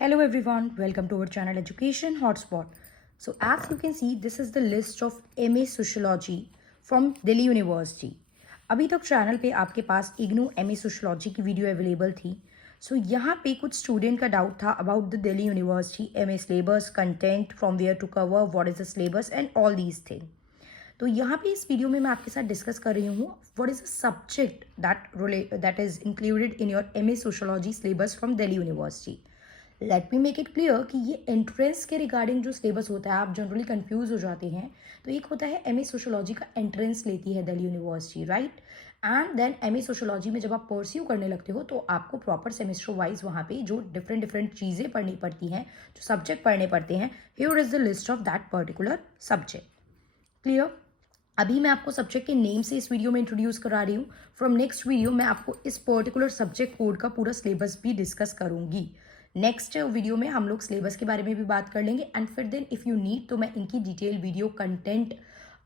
Hello everyone, welcome to our channel Education Hotspot. So as you can see, this is the list of MA Sociology from Delhi University. अभी तक channel पे आपके पास IGNOU MA Sociology की video available थी. So यहाँ पे कुछ स्टूडेंट का डाउट था about the Delhi university MA syllabus, content, from where to cover, what is the syllabus and all these thing. तो यहाँ पे इस वीडियो में मैं आपके साथ डिस्कस कर रही हूँ what is the subject that is included in your MA sociology syllabus from Delhi university. Let me make it clear कि ये एंट्रेंस के रिगार्डिंग जो सिलेबस होता है, आप जनरली कंफ्यूज हो जाते हैं. तो एक होता है MA सोशोलॉजी का एंट्रेंस लेती है Delhi university, right. And then MA sociology में जब आप परस्यू करने लगते हो तो आपको प्रॉपर सेमेस्टर वाइज वहाँ पे जो डिफरेंट चीज़ें पढ़नी पड़ती हैं, जो सब्जेक्ट पढ़ने पड़ते हैं, here is the list of that particular subject. Clear. अभी मैं आपको सब्जेक्ट के नेम से इस वीडियो में इंट्रोड्यूस करा रही हूँ. फ्रॉम नेक्स्ट वीडियो मैं आपको इस पर्टिकुलर सब्जेक्ट कोड का पूरा सिलेबस भी डिस्कस करूँगी. नेक्स्ट वीडियो में हम लोग सिलेबस के बारे में भी बात कर लेंगे एंड फिर देन इफ़ यू नीड तो मैं इनकी detail video, content,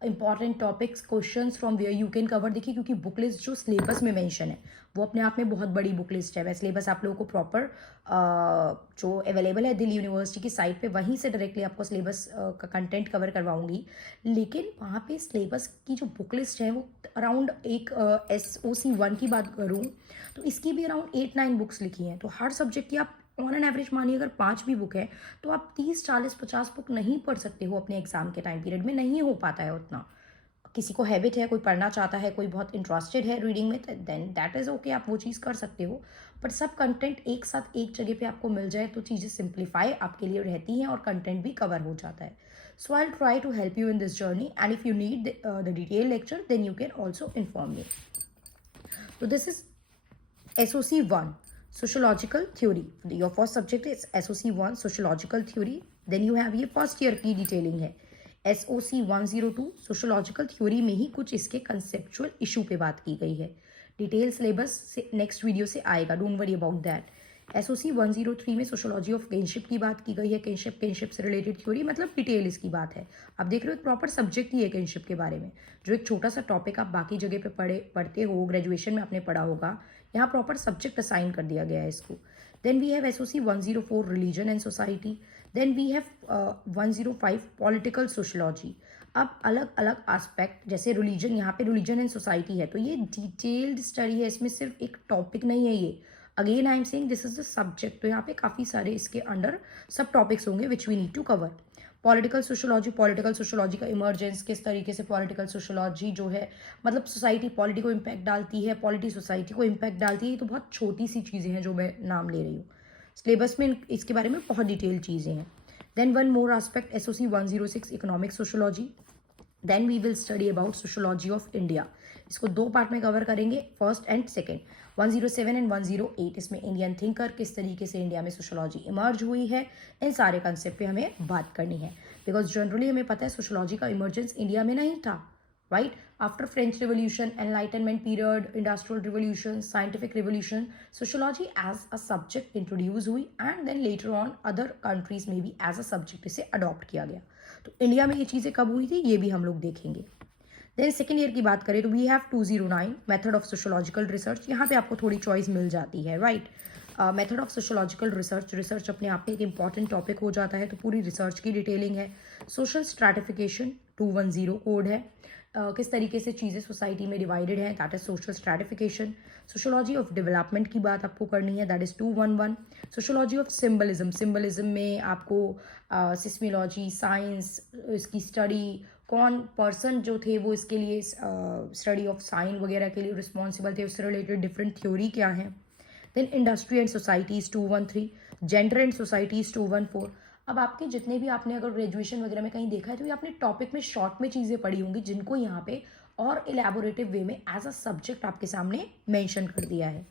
important topics, questions from where you can cover. देखिए, क्योंकि बुक लिस्ट जो सिलेबस में मेंशन है वो अपने आप में बहुत बड़ी बुक लिस्ट है. मैं सिलेबस आप लोगों को प्रॉपर जो अवेलेबल है दिल्ली यूनिवर्सिटी की साइट पे, वहीं से डायरेक्टली आपको सिलेबस का कंटेंट कवर करवाऊंगी. लेकिन वहाँ पे सिलेबस की जो बुक लिस्ट है वो अराउंड एक SOC 1 की बात करूँ तो इसकी भी अराउंड 8-9 बुक्स लिखी हैं. तो हर सब्जेक्ट की आप ऑन एन एवरेज मानिए अगर 5 भी बुक है तो आप 30, 40, 50 बुक नहीं पढ़ सकते हो अपने एग्जाम के टाइम पीरियड में. नहीं हो पाता है उतना. किसी को हैबिट है, कोई पढ़ना चाहता है, कोई बहुत इंटरेस्टेड है रीडिंग में, देन दैट इज़ ओके, आप वो चीज़ कर सकते हो. बट सब कंटेंट एक साथ एक जगह पे आपको मिल जाए तो चीज़ें सिंप्लीफाई आपके लिए रहती हैं और कंटेंट भी कवर हो जाता है. So I will try to help you in this journey and if you need the detail lecture then you can also inform me. तो this is SOC 1, Sociological Theory. Your first subject is SOC 1, Sociological Theory. Then you have ये first year की detailing है. SOC 102, Sociological Theory में ही कुछ इसके conceptual issue पे बात की गई है. डिटेल सिलेबस से नेक्स्ट वीडियो से आएगा, don't worry about that. SOC 103 में सोशोलॉजी ऑफ किनशिप की बात की गई है. किनशिप से रिलेटेड थ्योरी, मतलब डिटेल इसकी बात है. आप देख रहे हो एक प्रॉपर सब्जेक्ट ही है किनशिप के बारे में. जो एक छोटा सा टॉपिक आप बाकी जगह पे पढ़ते हो, ग्रेजुएशन में आपने पढ़ा होगा, यहाँ प्रॉपर सब्जेक्ट असाइन कर दिया गया है इसको. Then we have SOC 104 religion and society. Then we have 105 political sociology. अब अलग अलग एस्पेक्ट, जैसे रिलीजन, यहाँ पे रिलीजन एंड सोसाइटी है तो ये डिटेल्ड स्टडी है. इसमें सिर्फ एक टॉपिक नहीं है ये. Again I am saying this is the subject. तो यहाँ पे काफ़ी सारे इसके अंडर सब टॉपिक्स होंगे which we need to cover. Political sociology का इमर्जेंस, किस तरीके से पॉलिटिकल सोशोलॉजी जो है, मतलब सोसाइटी पॉलिटी को इम्पैक्ट डालती है, पॉलिटी सोसाइटी को इम्पैक्ट डालती है. तो बहुत छोटी सी चीज़ें हैं जो मैं नाम ले रही हूँ. सिलेबस में इसके बारे में बहुत डिटेल चीज़ें हैं. Then one more aspect SOC 106 economic sociology. Then we will study about sociology of India. इसको दो पार्ट में कवर करेंगे, फर्स्ट एंड सेकेंड. 107 एंड 108 इसमें इंडियन थिंकर, किस तरीके से इंडिया में सोशोलॉजी इमर्ज हुई है, इन सारे कंसेप्ट पे हमें बात करनी है. बिकॉज जनरली हमें पता है सोशोलॉजी का इमर्जेंस इंडिया में नहीं था, right. After French revolution, enlightenment period, industrial revolution, scientific revolution, sociology as a subject introduce हुई and then later on other countries में भी एज अ सब्जेक्ट इसे अडॉप्ट किया गया. तो इंडिया में ये चीज़ें कब हुई थी ये भी हम लोग देखेंगे. देन सेकेंड ईयर की बात करें तो we have 209 method of sociological research. यहाँ पे आपको थोड़ी चॉइस मिल जाती है, right. Method of sociological research अपने आप में एक इंपॉर्टेंट टॉपिक हो जाता है, तो पूरी रिसर्च की डिटेलिंग है. सोशल स्ट्रैटिफिकेशन 210 कोड है. किस तरीके से चीज़ें सोसाइटी में डिवाइडेड हैं, that is social stratification. Sociology of development की बात आपको करनी है, that is 211. Sociology of symbolism में आपको सिस्मिलॉजी, साइंस, इसकी स्टडी, कौन पर्सन जो थे वो इसके लिए स्टडी ऑफ साइन वगैरह के लिए रिस्पॉन्सिबल थे, उससे रिलेटेड डिफरेंट थ्योरी क्या है. Then industry and societies 213. Gender and societies 214. अब आपके जितने भी आपने अगर ग्रेजुएशन वगैरह में कहीं देखा है तो ये आपने टॉपिक में शॉर्ट में चीज़ें पढ़ी होंगी जिनको यहाँ पे और इलेबोरेटिव वे में एज अ सब्जेक्ट आपके सामने मेंशन कर दिया है.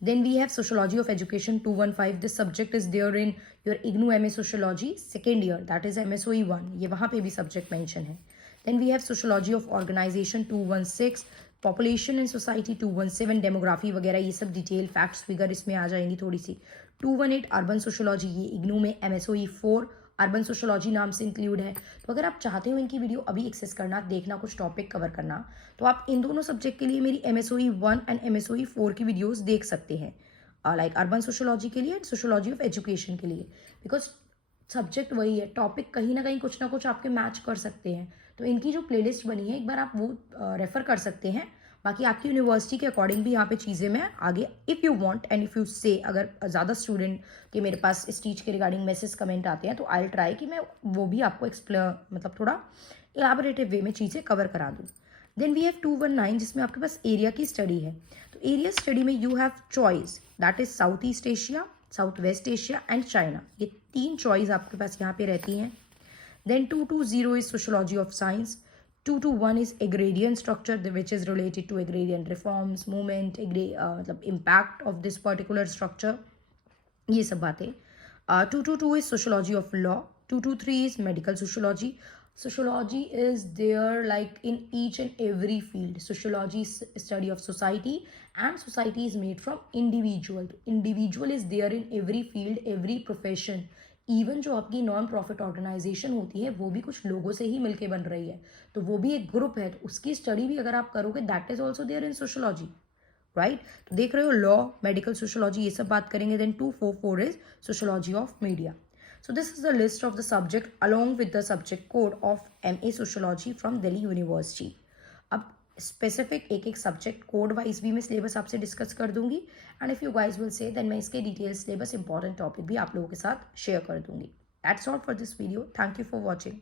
Then we have Sociology of Education 215. This subject is there in your IGNOU MA Sociology second year, that is MSOE 1. ये वहाँ पे भी subject mention है. Then we have Sociology of Organization 216, Population and Society 217, Demography वगैरह ये सब detail facts figure इसमें आ जाएंगी थोड़ी सी. 218 Urban Sociology, ये IGNOU में MSOE 4 अर्बन सोशोलॉजी नाम से इंक्लूड है. तो अगर आप चाहते हो इनकी वीडियो अभी एक्सेस करना, देखना, कुछ टॉपिक कवर करना, तो आप इन दोनों सब्जेक्ट के लिए मेरी MSOE 1 एंड MSOE 4 की वीडियोस देख सकते हैं. लाइक अर्बन सोशोलॉजी के लिए एंड सोशोलॉजी ऑफ एजुकेशन के लिए, बिकॉज सब्जेक्ट वही है, टॉपिक कहीं ना कुछ आपके मैच कर सकते हैं। तो इनकी जो प्लेलिस्ट बनी है एक बार आप वो रेफर कर सकते हैं। बाकी आपकी यूनिवर्सिटी के अकॉर्डिंग भी यहाँ पे चीज़ें मैं आगे if you want and if you से, अगर ज़्यादा स्टूडेंट के मेरे पास इस चीज़ के रिगार्डिंग मैसेज कमेंट आते हैं तो आई ट्राई कि मैं वो भी आपको मतलब थोड़ा इलाबोरेटिव वे में चीज़ें कवर करा दूँ। देन वी हैव 219 जिसमें आपके पास एरिया की स्टडी है। तो एरिया स्टडी में you have choice, that is south east Asia, south west Asia and China. ये 3 चॉइस आपके पास यहाँ पे रहती हैं। Then 220 is sociology of science. 221 is agrarian structure, which is related to agrarian reforms, movement, मतलब impact of this particular structure. ये सब बातें. 222 is sociology of law. 223 is medical sociology. Sociology is there like in each and every field. Sociology is study of society, and society is made from individual. Individual is there in every field, every profession. Even जो आपकी non profit organisation होती है वो भी कुछ लोगों से ही मिलके बन रही है, तो वो भी एक ग्रुप है, तो उसकी स्टडी भी अगर आप करोगे that is also there in sociology, right. तो देख रहे हो लॉ, मेडिकल सोशोलॉजी, ये सब बात करेंगे। Then 244 is sociology of media. So this is the list of the subject along with the subject code of MA Sociology from Delhi University. अब specific एक एक सब्जेक्ट कोड वाइज भी मैं syllabus आपसे डिस्कस कर दूंगी, and if you guys will say then मैं इसके डिटेल सिलेबस इंपॉर्टेंट टॉपिक भी आप लोगों के साथ शेयर कर दूंगी। That's all for this video. Thank you for watching.